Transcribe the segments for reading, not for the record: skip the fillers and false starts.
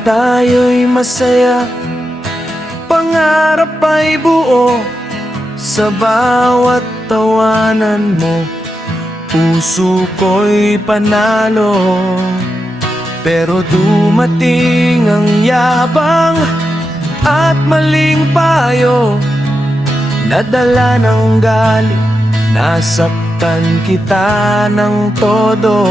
tayo'y masaya, pangarap ay buo. Sa bawat tawanan mo, puso ko'y panalo. Pero dumating ang yabang at maling payo, nadala ng galit, nasaktan kita ng todo.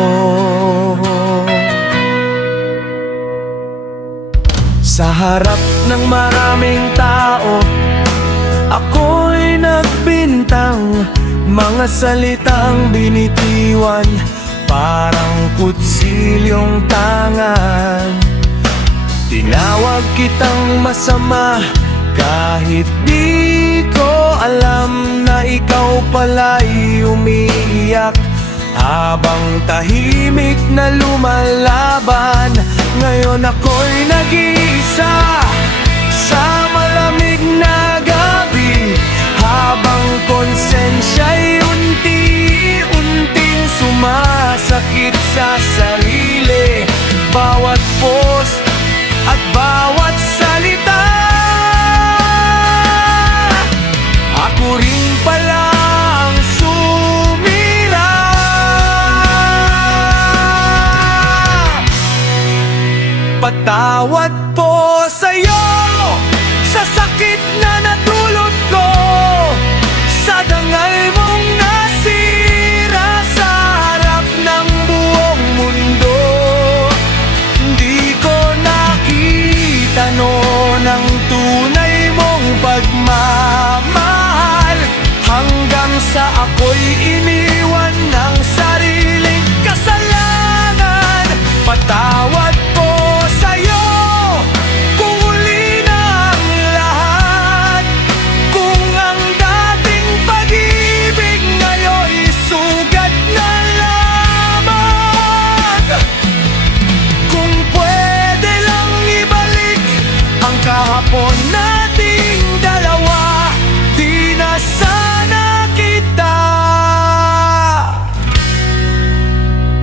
Sa harap ng maraming tao, ako'y nagbintang, mga salitang binitiwan, parang kutsilyong tangan. Tinawag kitang masama, kahit di ko alam na ikaw pala'y umiiyak. Habang tahimik na lumalaban, ngayon ako'y nag-iisa sa malamig na gabi. Habang konsensya'y unti-unting sumasakit sa sarili, bawat post at bawat salita, ako rin pala ang sumira. Patawad po sa'yo sa sakit na natulot ko, sa dangal mong nasira sa harap ng buong mundo. Di ko nakita noon ang tunay mong pagmamahal, hanggang sa ako'y iniwan ng sariling kasalanan. Patawad po sa'yo kung uli na ang lahat, kung ang dating pag-ibig ngayon'y sugat na lamang. Kung pwede lang ibalik ang kahapon nating dalawa, di na sana kita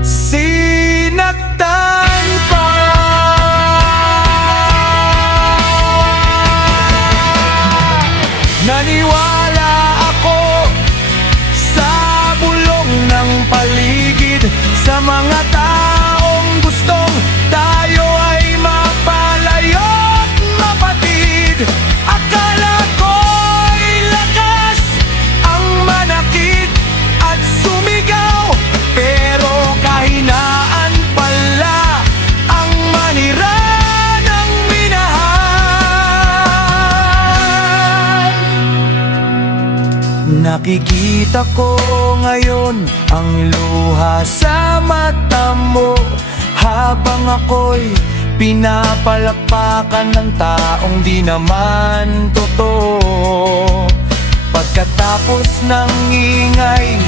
sinaktan pa. Naniwala ako sa bulong ng paligid, sa mga taong gustong tayo ay mapalayo't mapatid. Akala ko'y lakas ang manakit at sumigaw, pero kahinaan pala ang manira ng minahal. Nakikita ko ngayon ang luha sa mata mo, habang ako'y pinapalakpakan ng taong di naman totoo. Pagkatapos ng ingay,